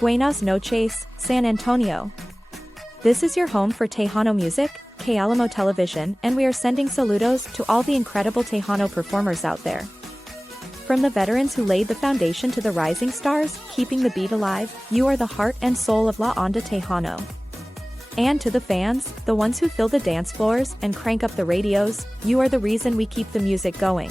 Buenas noches, San Antonio. This is your home for Tejano music, KLMO television, and we are sending saludos to all the incredible Tejano performers out there. From the veterans who laid the foundation to the rising stars, keeping the beat alive, you are the heart and soul of La Onda Tejano. And to the fans, the ones who fill the dance floors and crank up the radios, you are the reason we keep the music going.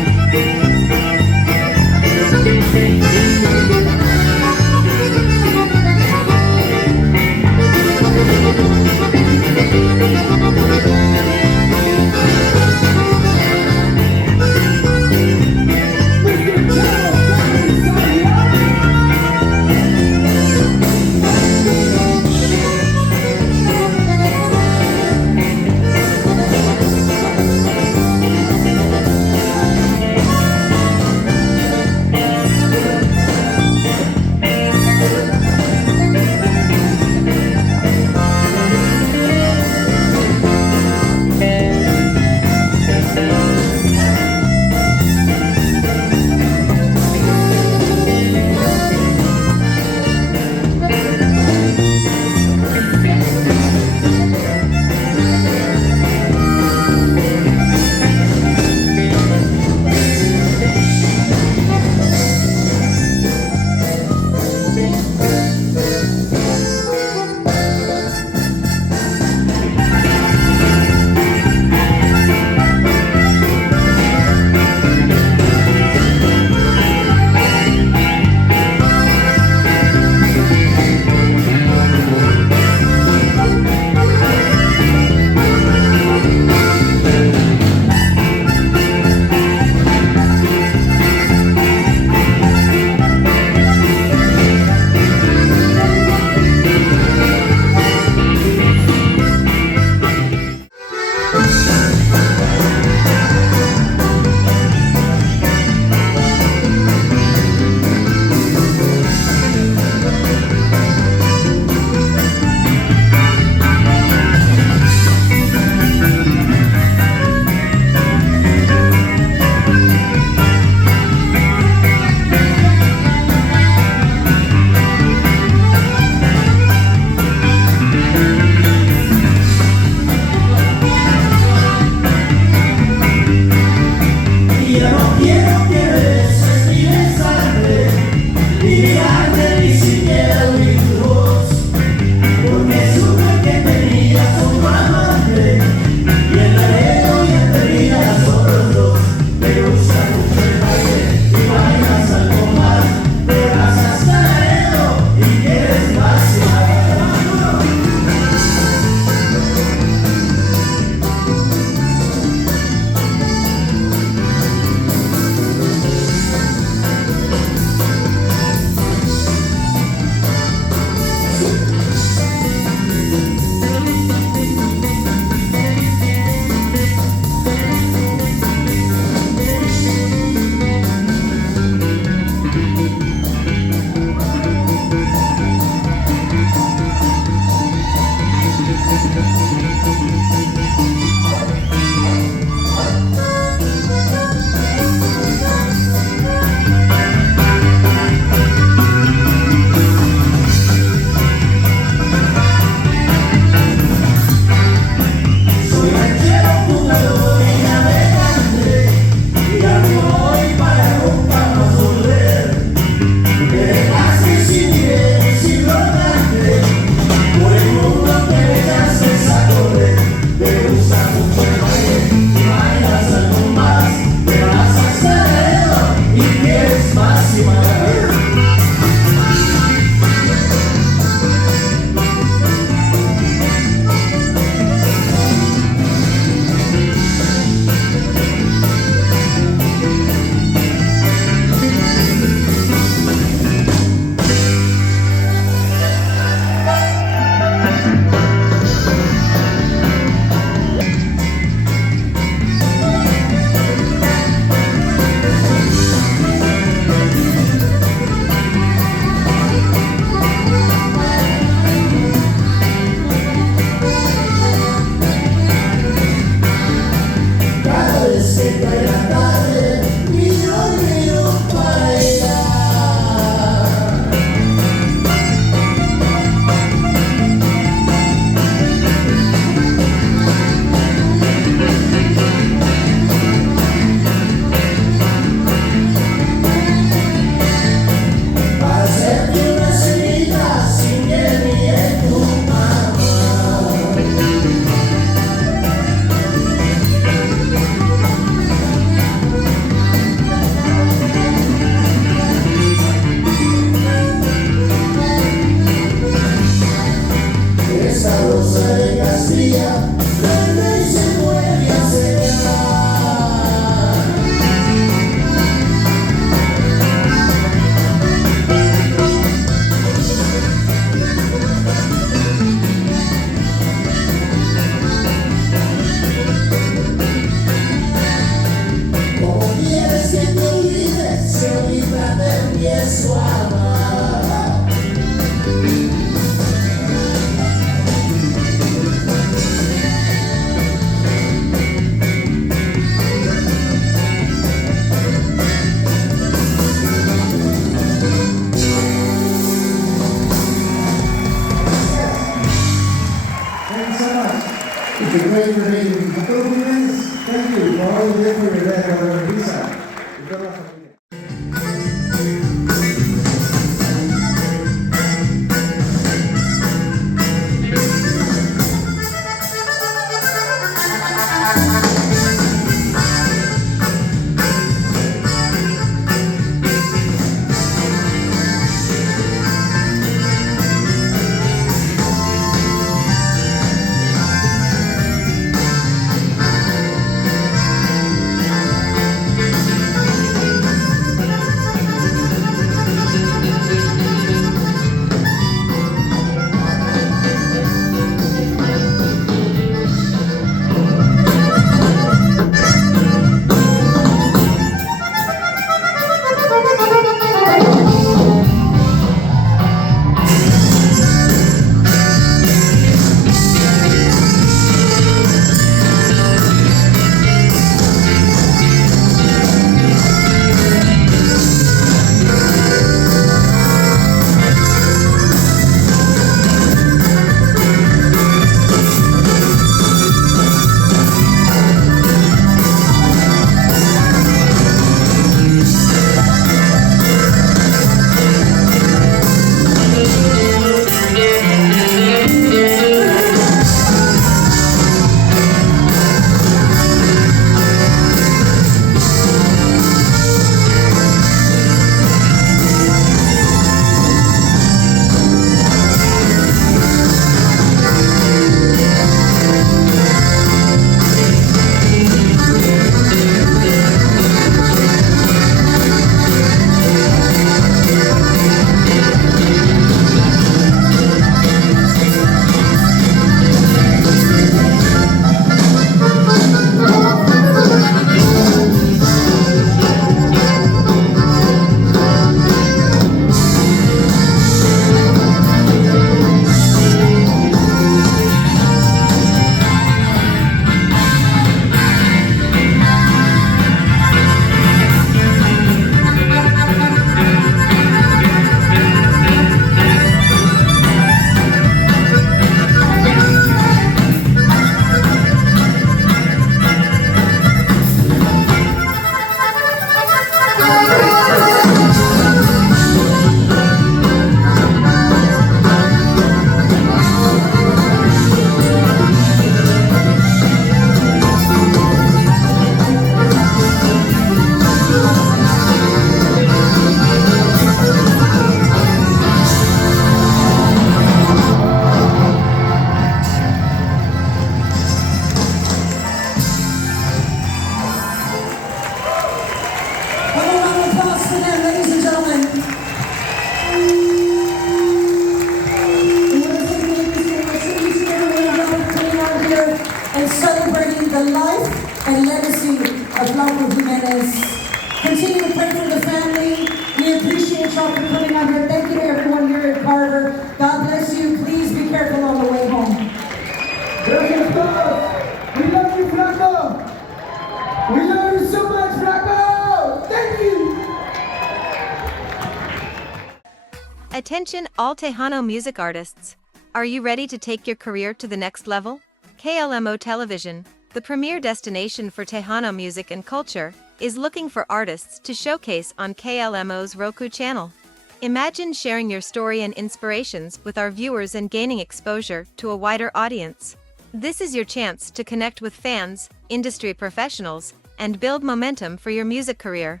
Attention all Tejano music artists. Are you ready to take your career to the next level? KLMO Television, the premier destination for Tejano music and culture, is looking for artists to showcase on KLMO's Roku channel. Imagine sharing your story and inspirations with our viewers and gaining exposure to a wider audience. This is your chance to connect with fans, industry professionals, and build momentum for your music career.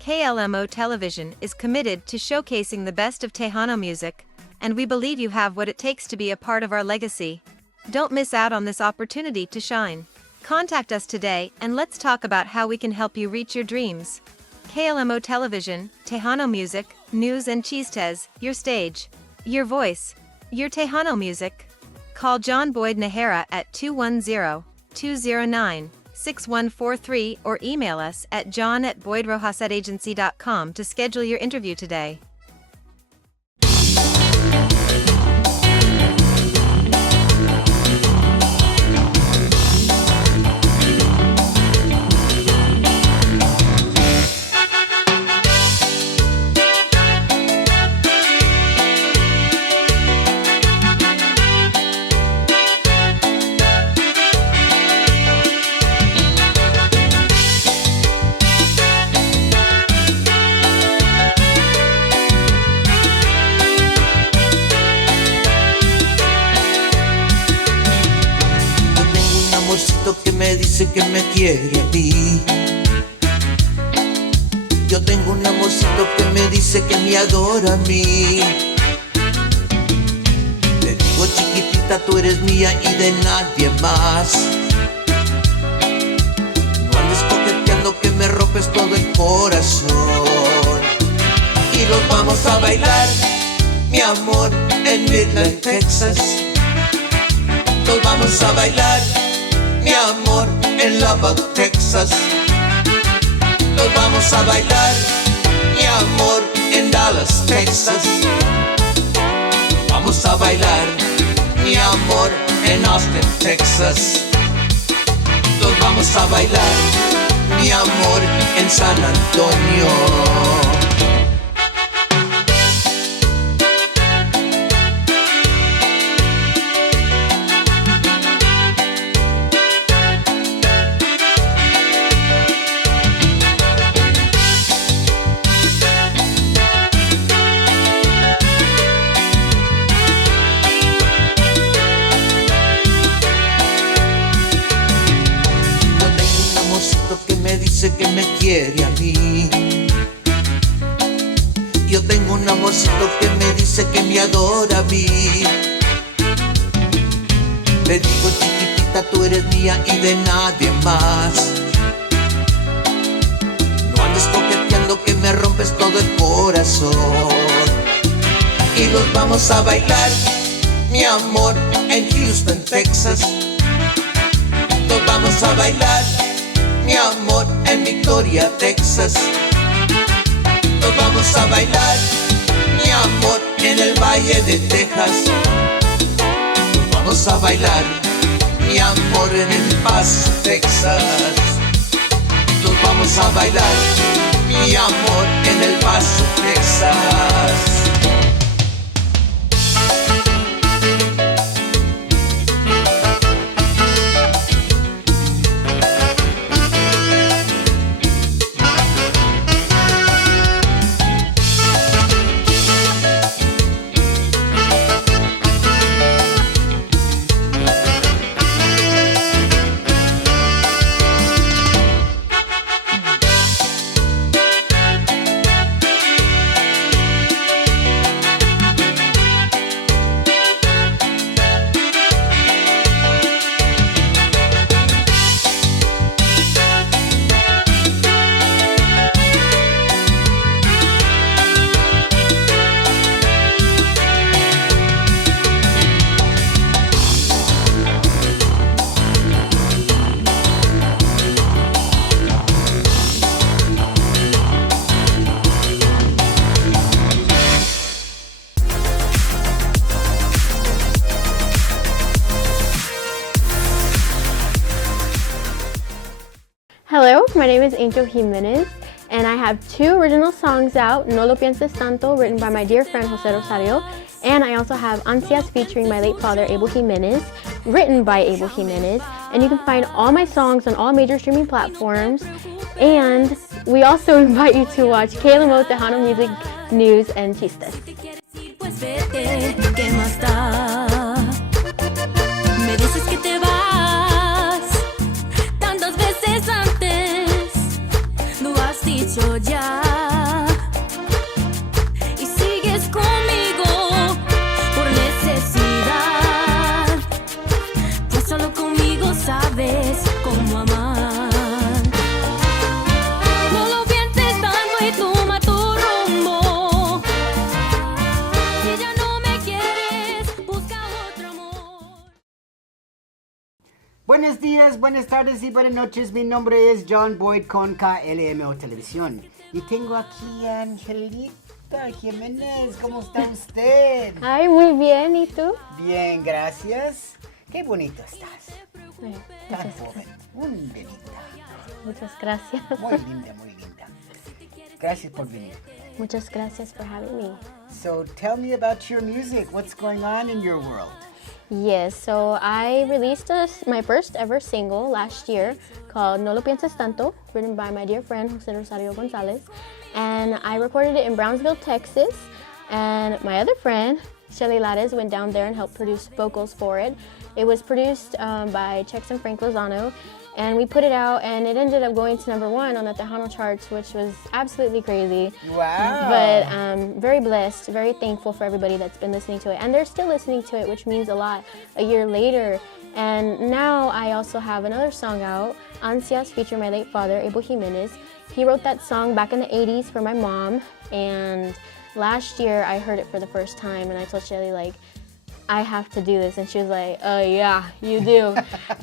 KLMO Television is committed to showcasing the best of Tejano music, and we believe you have what it takes to be a part of our legacy. Don't miss out on this opportunity to shine. Contact us today and let's talk about how we can help you reach your dreams. KLMO Television, Tejano music, news and Chistes, your stage, your voice, your Tejano music. Call John Boyd Nahara at 210-209-6143 or email us at john@boydrojasagency.com to schedule your interview today. Que me dice que me quiere a mí. Yo tengo un amorcito que me dice que me adora a mí. Le digo chiquitita, tú eres mía y de nadie más. No andes coqueteando que me rompes todo el corazón. Y nos vamos a bailar, mi amor, en Midland, Texas. Nos vamos a bailar, mi amor, en Lubbock, Texas. Nos vamos a bailar, mi amor, en Dallas, Texas. Nos vamos a bailar, mi amor, en Austin, Texas. Nos vamos a bailar, mi amor, en San Antonio. Que me quiere a mí. Yo tengo un amorcito que me dice que me adora a mí. Le digo chiquitita, tú eres mía y de nadie más. No andes coqueteando que me rompes todo el corazón. Y nos vamos a bailar, mi amor, en Houston, Texas. Nos vamos a bailar, mi amor, en Victoria, Texas. Nos vamos a bailar, mi amor, en el Valle de Texas. Nos vamos a bailar, mi amor, en El Paso, Texas. Nos vamos a bailar, mi amor, en El Paso, Texas. Hello, my name is Angel Himenez, And I have 2 original songs out, No Lo Pienses Tanto, written by my dear friend Jose Rosario. And I also have Ansias featuring my late father, Augie Meyers, written by Augie Meyers. And you can find all my songs on all major streaming platforms. And we also invite you to watch KLMO Tejano Music News and Chistes. Me dices que te vas tantas veces antes, lo has dicho ya, y sigues conmigo por necesidad, pues solo conmigo sabes cómo amar. No lo pienses tanto y toma tu rumbo, si ya no me quieres, busca otro amor. Buenos días, buenas tardes y buenas noches. Mi nombre es John Boyd con KLMO Televisión. Y tengo aquí a Angelita Jiménez. ¿Cómo está usted? Ay, muy bien, ¿y tú? Bien, gracias. Qué bonito estás. Ay, Tan joven. Muy bonita. muchas gracias. Muy linda, muy linda. Gracias por venir. Muchas gracias for having me. So tell me about your music. What's going on in your world? Yes, so I released my first ever single last year called No Lo Pienses Tanto, written by my dear friend Jose Rosario Gonzalez. And I recorded it in Brownsville, Texas. And my other friend, Shelly Lares, went down there and helped produce vocals for it. It was produced by Chex and Frank Lozano. And we put it out, and it ended up going to #1 on the Tahano charts, which was absolutely crazy. Wow. But very blessed, very thankful for everybody that's been listening to it. And they're still listening to it, which means a lot a year later. And now I also have another song out, Ansias, featuring my late father, Augie Jiménez. He wrote that song back in the 80s for my mom. And last year I heard it for the first time, and I told Shelly, like, I have to do this. And she was like, oh yeah, you do.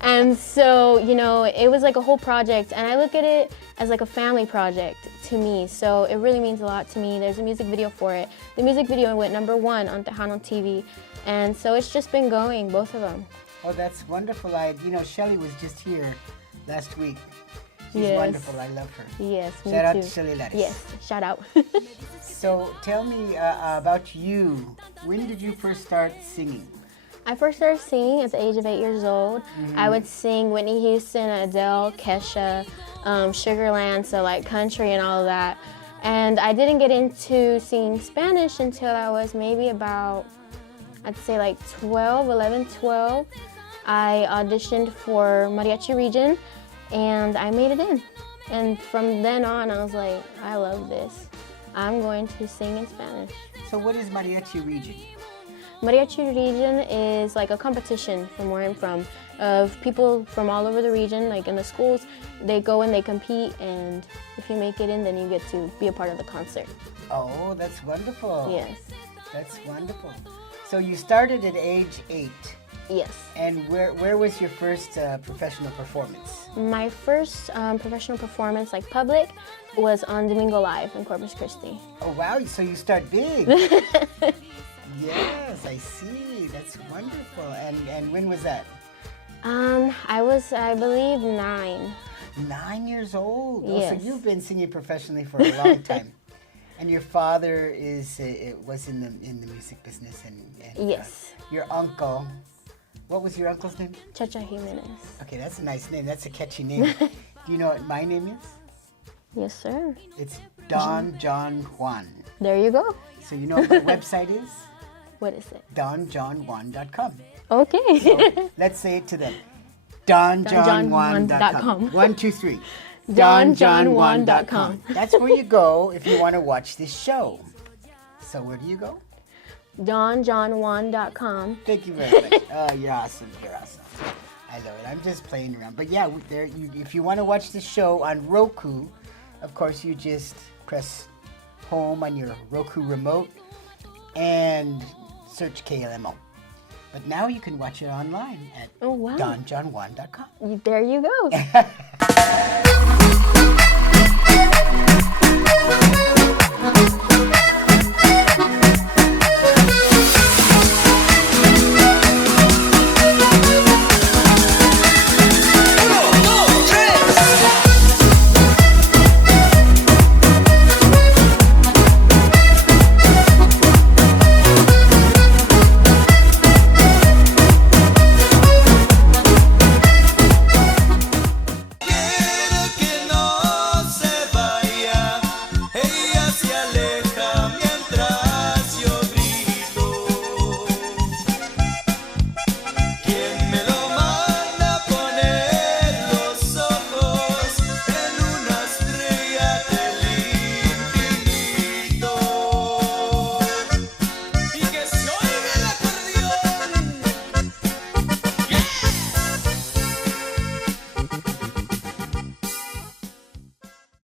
And so, you know, it was like a whole project, and I look at it as like a family project to me. So it really means a lot to me. There's a music video for it. The music video went #1 on Tahano TV. And so it's just been going, both of them. Oh, that's wonderful. Shelly was just here last week. She's Yes. wonderful. I love her. Yes, me Shout out too. to Shelly Lares. Yes, shout out. So tell me about you. When did you first start singing? I first started singing at the age of 8 years old. I would sing Whitney Houston, Adele, Kesha, Sugarland, so like country and all of that. And I didn't get into singing Spanish until I was maybe about, I'd say like 11, 12. I auditioned for Mariachi Region, and I made it in. And from then on, I was like, I love this. I'm going to sing in Spanish. So what is Mariachi Region? Mariachi Region is like a competition from where I'm from of people from all over the region, like in the schools. They go and they compete, and if you make it in, then you get to be a part of the concert. Oh, that's wonderful. Yes. That's wonderful. So you started at age 8. Yes. And where was your first professional performance? My first professional performance, like public, was on Domingo Live in Corpus Christi. Oh, wow. So you start big. Yes, I see. That's wonderful. And when was that? I was, I believe, 9. 9 years old. Yes. Oh, so you've been singing professionally for a long time. And your father was in the music business, and Yes. Your uncle. What was your uncle's name? Chacha Himenez. Okay, that's a nice name. That's a catchy name. Do you know what my name is? Yes, sir. It's Don John Juan. There you go. So you know what my website is? What is it? DonJohnJuan.com. Okay. So let's say it to them. DonJohnJuan.com. 1, 2, 3. DonJohnJuan.com. That's where you go if you want to watch this show. So where do you go? DonJohnJuan.com. Thank you very much. Oh, you're awesome. You're awesome. I love it. I'm just playing around. But yeah, if you want to watch the show on Roku, of course, you just press home on your Roku remote and search KLMO. But now you can watch it online at Oh, wow. DonJohnJuan.com. There you go.